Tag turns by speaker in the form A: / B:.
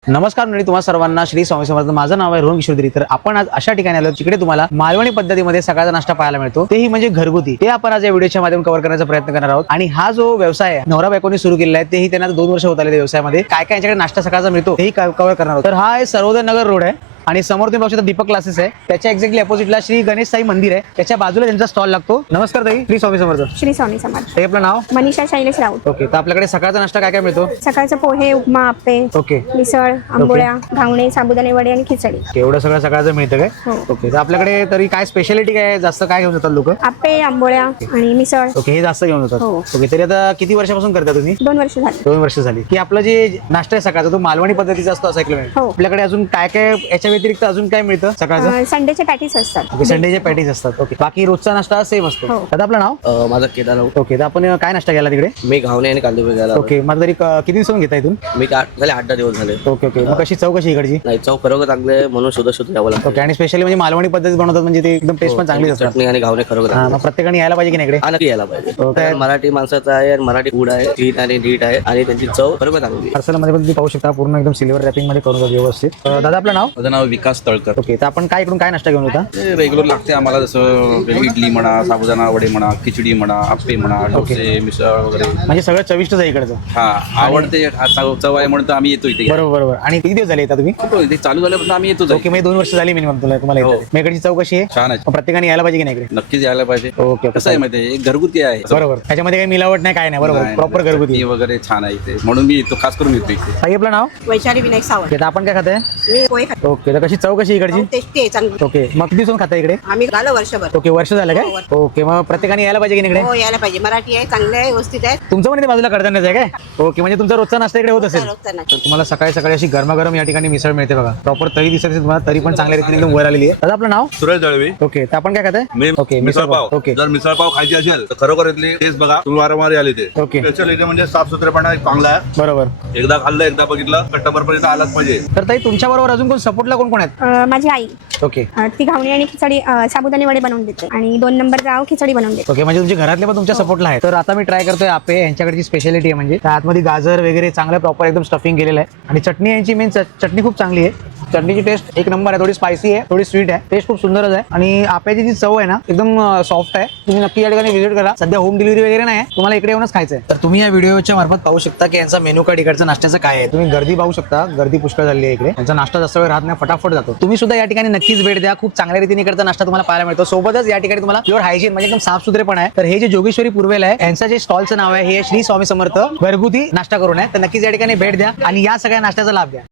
A: नमस्कार मंडळी, तुम्हा सर्वांना श्री स्वामी समर्थ. माझं नाव आहे रोहन किशोर. तर आपण आज अशा ठिकाणी आलो जिकडे तुम्हाला मालवणी पद्धतीमध्ये सकाळचा नाश्ता पाहायला मिळतो, तेही म्हणजे घरगुती. ते आपण आज या व्हिडिओच्या माध्यमातून कव्हर करण्याचा प्रयत्न करणार आहोत. आणि हा जो व्यवसाय आहे नवरा बायकोनी सुरू केलेला आहे, तेही त्यांना 2 वर्ष होत आले. व्यवसायामध्ये काय काय यांच्याकडे नाश्ता सकाळचा मिळतो तेही कव्हर करणार आहोत. तर हा आहे सर्वोदय नगर रोड आहे आणि समोर तुम्ही बघू शकता दीपक क्लासेस आहे. त्याच्या एक्झॅक्टली अपोजिटला श्री गणेश साई मंदिर आहे. त्याच्या बाजूला त्यांचा स्टॉल लागतो. नमस्कार ताई, श्री स्वामी समर्थ.
B: श्री स्वामी समर्थ.
A: ताई आपलं नाव?
B: मनीषा शैलेश राऊत.
A: ओके. तर आपल्याकडे सकाळचा नाश्ता काय काय मिळतो?
B: सकाळचं पोहे, उपमा, आप्पे,
A: ओके.
B: मिसळ, आंबोळ्या, घावणे, साबुदाणे वडे आणि खिचडी.
A: एवढं सगळं सकाळचं मिळतं काय?
B: हो.
A: ओके. तर आपल्याकडे तरी काय स्पेशालिटी काय आहे? जास्त काय घेऊन जातात लोक?
B: आप्पे, आंबोळ्या आणि मिसळ.
A: ओके, हे जास्त घेऊन जातात.
B: हो.
A: ओके. तरी आता किती वर्षापासून करता तुम्ही?
B: 2 वर्ष झाली.
A: 2 वर्ष झाली. की आपलं जे नाश्ता आहे सकाळचा तो मालवणी पद्धतीचा असतो असं ऐकलं मी.
B: हो.
A: आपल्याकडे अजून काय काय याच्या व्यतिरिक्त अजून काय मिळतं सकाळचं?
B: संडेचे पॅटीस असतात.
A: ओके, संडेचे पॅटीज असतात. ओके. बाकी रोजचा नाश्ता सेम असतो.
B: हो.
A: आता आपलं नाव?
C: माझा केदार राऊत.
A: ओके. तर आपण काय नाश्ता केला तिकडे?
C: मी घावणे आणि कांदे घ्यायला
A: ओके. मला तरी किती दिवसांनी घेता इथून?
C: मी झाले 8-10 दिवस झाले.
A: Okay okay. मग कशी चव कशी इकडची?
C: नाही, चव खरोखर चांगले आहे म्हणून शोधत यावं लागतं.
A: ओके. आणि स्पेशली म्हणजे मालवणी पद्धतीत बनवतात म्हणजे ते एकदम टेस्ट पण चांगलीच असतात.
C: चटणी आणि घावणे खरोखर
A: हा, मग प्रत्येकाने यायला पाहिजे की नाही इकडे?
C: नक्की यायला पाहिजे.
A: ओके.
C: कारण मराठी माणसाचं आहे आणि मराठी फूड आहे, क्लीन आणि नीट आहे आणि त्यांची चव खरोखर चांगली आहे.
A: पार्सल मध्ये पण तुम्ही पाहू शकता पूर्ण एकदम सिल्वर रॅपिंग मध्ये करून व्यवस्थित. दादा आपलं नाव?
D: माझं नाव विकास तळकर.
A: ओके. तर आपण काय इकडून काय नाश्ता घेऊन होता?
D: रेग्युलर लागते आम्हाला, जसं इडली म्हणा, साबुदाणा वडे म्हणा, खिचडी म्हणा, आप्पे म्हणा, डोसे, मिसळ वगैरे.
A: म्हणजे सगळं चविष्टच आहे इकडचं.
D: हा, आवडते चव आहे म्हणून तर आम्ही येतो इथे.
A: बरोबर बरोबर. आणि किती दिवस झाले येतात तुम्ही?
D: इथे चालू झाल्यापासून आम्ही येतो.
A: ओके. म्हणजे 2 वर्ष झाली मिनिमम तुम्हाला
D: हो.
A: येतात. मग इकडची चव कशी आहे?
D: छान आहे,
A: मग प्रत्येकाने यायला पाहिजे की नाही इकडे?
D: नक्कीच यायला पाहिजे.
A: ओके.
D: कसं आहे माहिती आहे, एक घरगुती आहे.
A: बरोबर. त्याच्यामध्ये काही मिलावट नाही, काय नाही. बरोबर,
D: नाही,
A: प्रॉपर
D: नाही,
A: घरगुती
D: चटणी वगैरे छान आहे इथे म्हणून मी येतो, खास करून येतो इथे.
A: ताई आपलं नाव?
E: वैशाली विनायक सावंत.
A: ओके. तर आपण काय खाताय?
E: मी पोहे खाते.
A: ओके. तर कशी चव कशी इकडची?
E: टेस्टी आहे, चांगली.
A: ओके. मग किती दिवसांनी खाता इकडे?
E: आम्ही झालं वर्षभर.
A: ओके. वर्ष झालं
E: हो,
A: काय?
E: वर्ष.
A: ओके. मग प्रत्येकाने यायला पाहिजे की नाही इकडे?
E: हो, यायला पाहिजे. मराठी आहे, चांगले आहे, व्यवस्थित आहे.
A: तुमचं पण इथे बाजूला कडधान्याचं आहे काय? ओके. म्हणजे तुमचा रोजचा नाश्ता इकडे होत असेल.
E: रोजचा नाश्ता.
A: तर तुम्हाला सकाळी सकाळी अशी गरमागरम या ठिकाणी मिसळ मिळते बघा. प्रॉपर तरी दिसत असेल तुम्हाला, तरी पण चांगल्या रीतीने एकदम वर आलेली आहे. दादा आपलं नाव?
F: सुरेश दळवी.
A: ओके. तर आपण काय खाताय?
F: मी
A: ओके.
F: मिसळ पाव.
A: ओके.
F: जर मिसळ पाव खायची असेल तर खरोखर इथली टेस्ट बघा, तुम्ही वारंवार याल इथे.
A: ओके.
F: स्पेशल इथे म्हणजे साफसुथरेपणा चांगला आहे.
A: बरोबर.
F: एकदा खाल्लं, एकदा बघितलं, कस्टमर पर्यंत आलाच पाहिजे.
A: तर ताई तुमच्या बरोबर अजून कोण सपोर्टला कोण कोण आहेत?
B: माझी आई.
A: ओके.
B: ती घावणे आणि खिचडी, साबुदाणे वडे बनवून देते आणि 2 नंबर जाव खिचडी बनवून देते.
A: ओके. म्हणजे तुमच्या घरातले पण तुमच्या सपोर्टला आहे. तर आता मी ट्राय करतोय आप्पे. यांच्याकडची स्पेशालिटी आहे म्हणजे त्या आतमध्ये गाजर वगैरे चांगलं प्रॉपर एकदम स्टफिंग केलेलं आहे. आणि चटणी यांची मेन चटणी खूप चांगली आहे. चटणीची टेस्ट एक नंबर आहे. थोडी स्पायसी आहे, थोडी स्वीट आहे. टेस्ट खूप सुंदरच आहे. आणि आप्याची जी चव आहे ना एकदम सॉफ्ट आहे. तुम्ही नक्की या ठिकाणी व्हिजिट करा. सध्या होम डिलिव्हरी वगैरे नाही आहे, तुम्हाला इकडे येऊनच खायचं आहे. तर तुम्ही या व्हिडिओच्या मार्फत पाहू शकता की यांचा मेनू कार्ड इकडचा नाश्त्याचं काय आहे. तुम्ही गर्दी पाहू शकता, गर्दी पुष्कळ झाली आहे इकडे. यांचा नाश्ता जास्त वेळ राहत नाही, फटाफट जातो. तुम्ही सुद्धा या ठिकाणी नक्कीच भेट द्या. खूप चांगल्या रीतीने इकडचा नाश्ता तुम्हाला पाहायला मिळतो. सोबतच या ठिकाणी तुम्हाला प्युअर हायजीन म्हणजे एकदम साफसुथरे पण आहे. तर हे जे जोगेश्वरी पूर्वेला आहे यांचं जे स्टॉलचं नाव आहे हे श्री स्वामी समर्थ घरगुती नाश्ता करून आहे. तर नक्कीच या ठिकाणी भेट द्या आणि या सगळ्या नाश्त्याचा लाभ द्या.